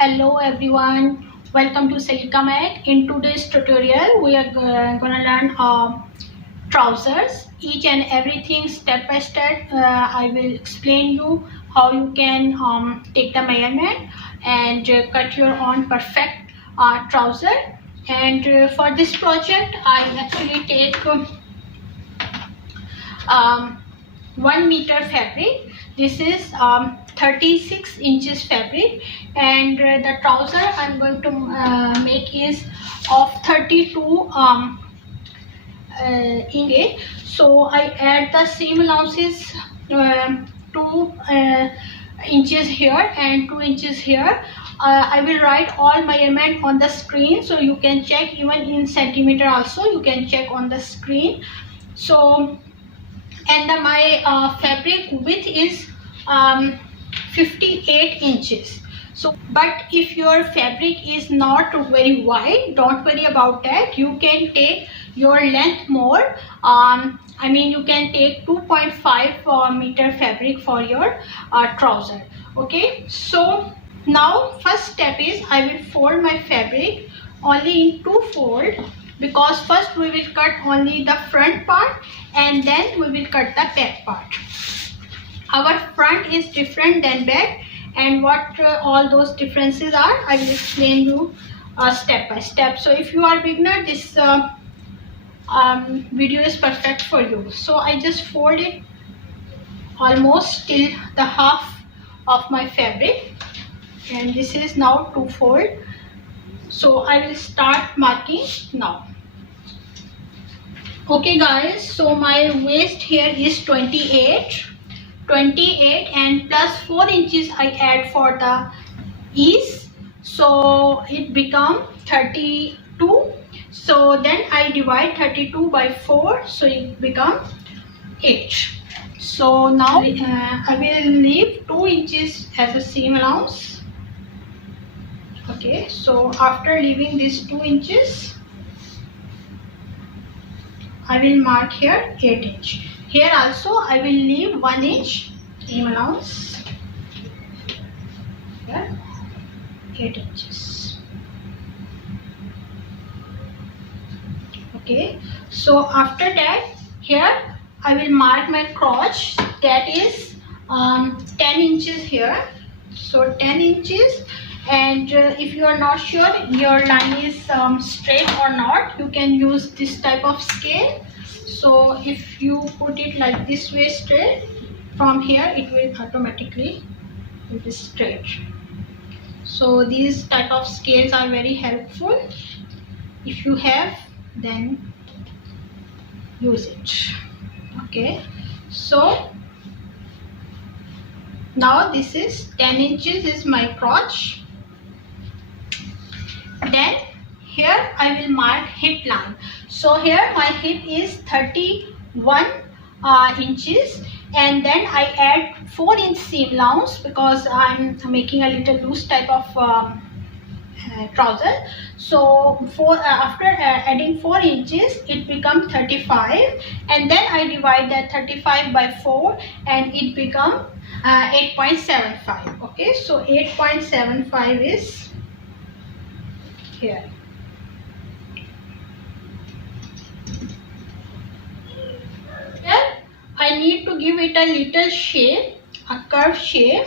Hello everyone, welcome to Saliqa. In today's tutorial we are going to learn trousers, each and everything step by step. I will explain you how you can take the measurement and cut your own perfect trouser. And for this project I actually take 1 meter fabric. This is 36 inches fabric, and the trouser I'm going to make is of 32 inches. So I add the seam allowances 2 inches here and 2 inches here. I will write all measurement on the screen, so you can check even in centimeter also, you can check on the screen. So and my fabric width is 58 inches. So but if your fabric is not very wide, don't worry about that, you can take your length more. I mean, you can take 2.5 meter fabric for your trouser. Okay, so now first step is I will fold my fabric only in 2 folds, because first we will cut only the front part and then we will cut the back part. Our front is different than back, and what all those differences are I will explain you step by step. So if you are beginner, this video is perfect for you. So I just fold it almost till the half of my fabric, and this is now 2 fold. So I will start marking now. Okay guys, so my waist here is 28 and plus 4 inches I add for the ease, so it become 32. So then I divide 32 by 4, so it become 8. So now I will leave 2 inches as a seam allowance. Okay, so after leaving these 2 inches I will mark here 8 inch. Here also I will leave 1 inch seam allowance. Here 8 inches. Okay, so after that here I will mark my crotch, that is 10 inches here. So 10 inches. And if you are not sure your line is straight or not, you can use this type of scale. So if you put it like this way straight, from here it will automatically be straight. So these type of scales are very helpful. If you have, then use it. Okay, so now this is 10 inches is my crotch. Then here I will mark hip line. So here my hip is 31 inches, and then I add 4 inch seam allowance because I'm making a little loose type of trouser. So after adding 4 inches it becomes 35, and then I divide that 35 by 4 and it becomes 8.75. okay, so 8.75 is here. Here I need to give it a little shape, a curved shape.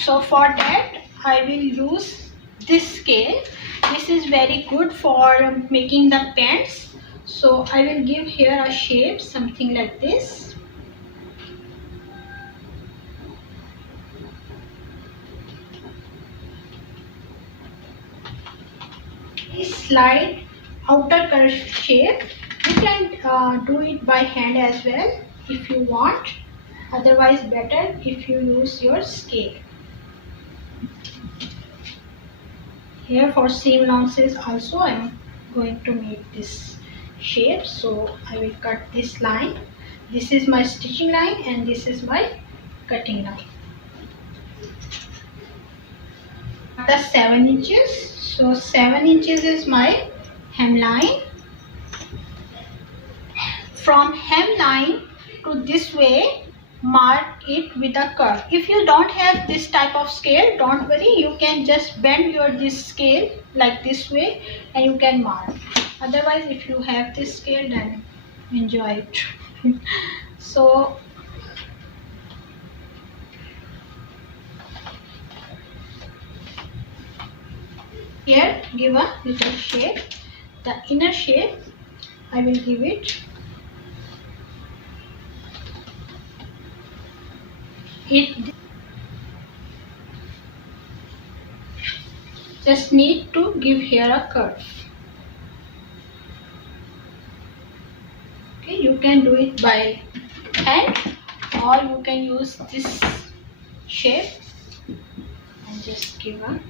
So for that I will use this scale. This is very good for making the pants. So I will give here a shape, something like this. Slide outer curve shape. You can do it by hand as well if you want, otherwise better if you use your scale. Here for seam allowances also I am going to make this shape. So I will cut this line. This is my stitching line and this is my cutting line. The 7 inches. So 7 inches is my hemline. From hemline to this way mark it with a curve. If you don't have this type of scale, don't worry, you can just bend your this scale like this way and you can mark. Otherwise, if you have this scale, then enjoy it. So here give a little shape. The inner shape I will give it. It just need to give here a curve. Okay, you can do it by hand or you can use this shape and just give a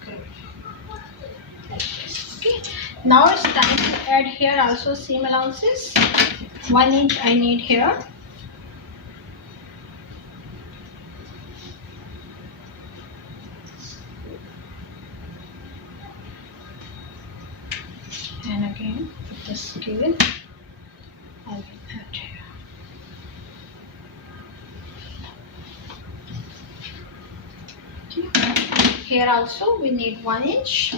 curve like this. Okay, now it's time to add here also seam allowances. 1 inch I need here. And again with the scale I will add here. Okay. Here also we need 1 inch.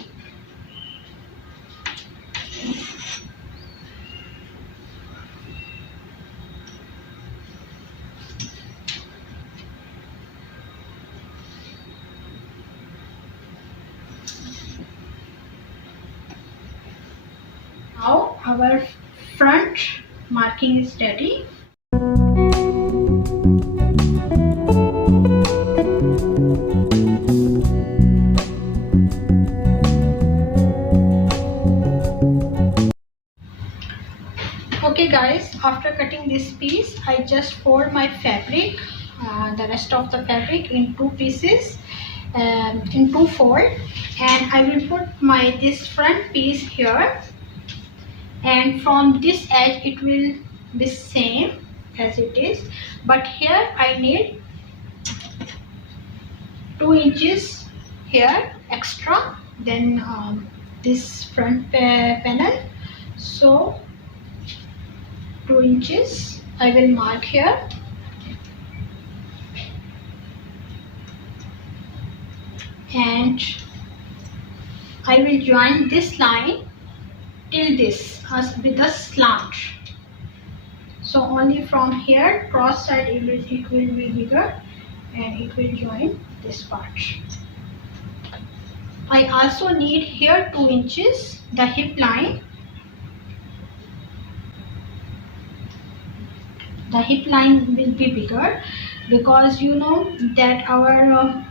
Now our front marking is ready. Okay guys, after cutting this piece, I just fold my fabric, the rest of the fabric in 2 pieces, in 2 fold, and I will put this front piece here. And from this edge it will be same as it is, but here I need 2 inches here extra than this front panel. So 2 inches I will mark here, and I will join this line till this with a slant. So only from here cross side it will be bigger and it will join this part. I also need here 2 inches the hip line. The hip line will be bigger because you know that our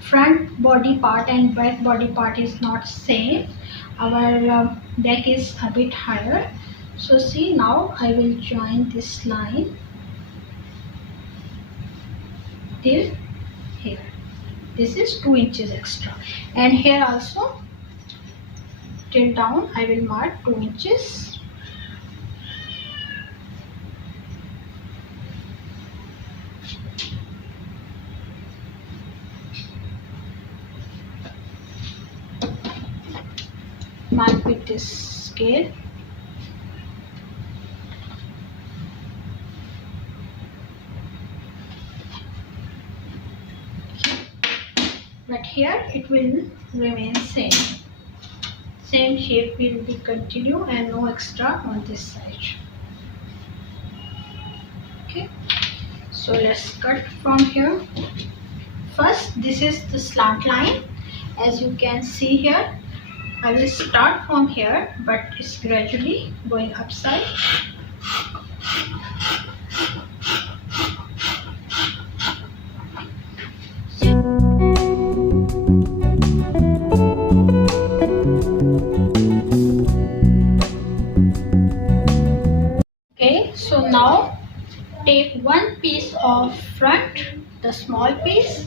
front body part and back body part is not same. Our neck is a bit higher. So see, now I will join this line till here. This is 2 inches extra, and here also till down I will mark 2 inches. Mark with this scale. But here it will remain same shape will be continue and no extra on this side. Okay, so let's cut from here. First, this is the slant line. As you can see here, I will start from here, but it's gradually going upside. Okay, so now take 1 piece of front, the small piece,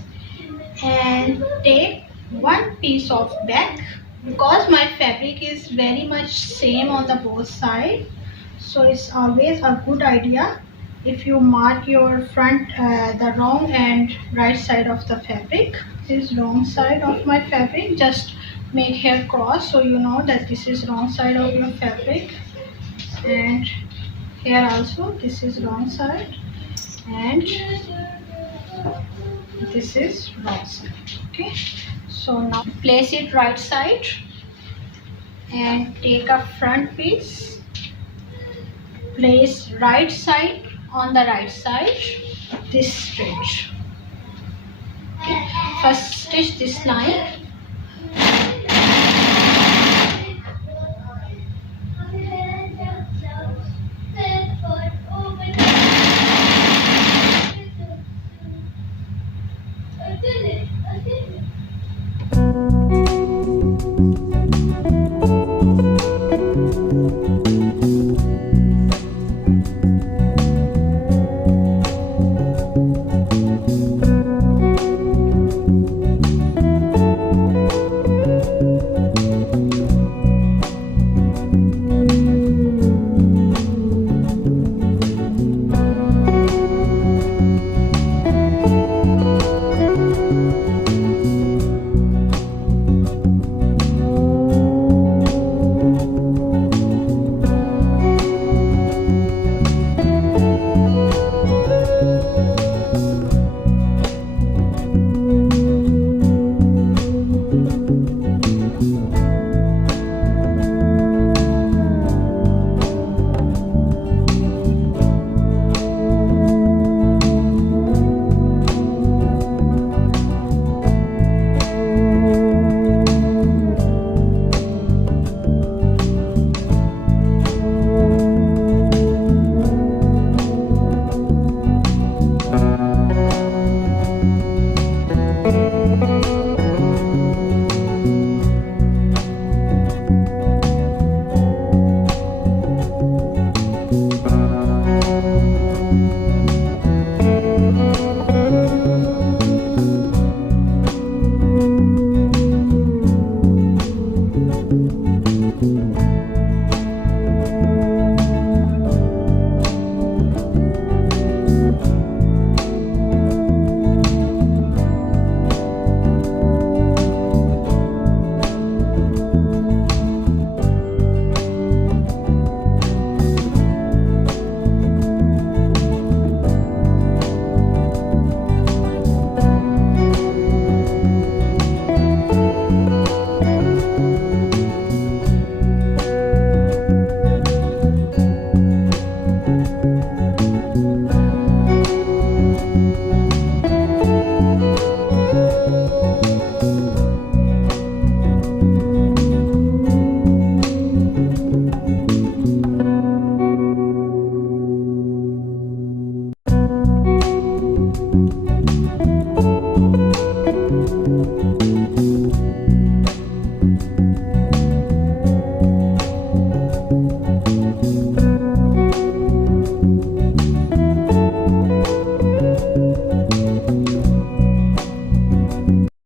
and take 1 piece of back. Because my fabric is very much same on the both sides, so it's always a good idea if you mark your front the wrong and right side of the fabric. This is wrong side of my fabric. Just make here cross so you know that this is wrong side of your fabric, and Here also this is wrong side and this is wrong side. Okay, so now place it right side and take a front piece, place right side on the right side, this stitch. Okay. First stitch this line,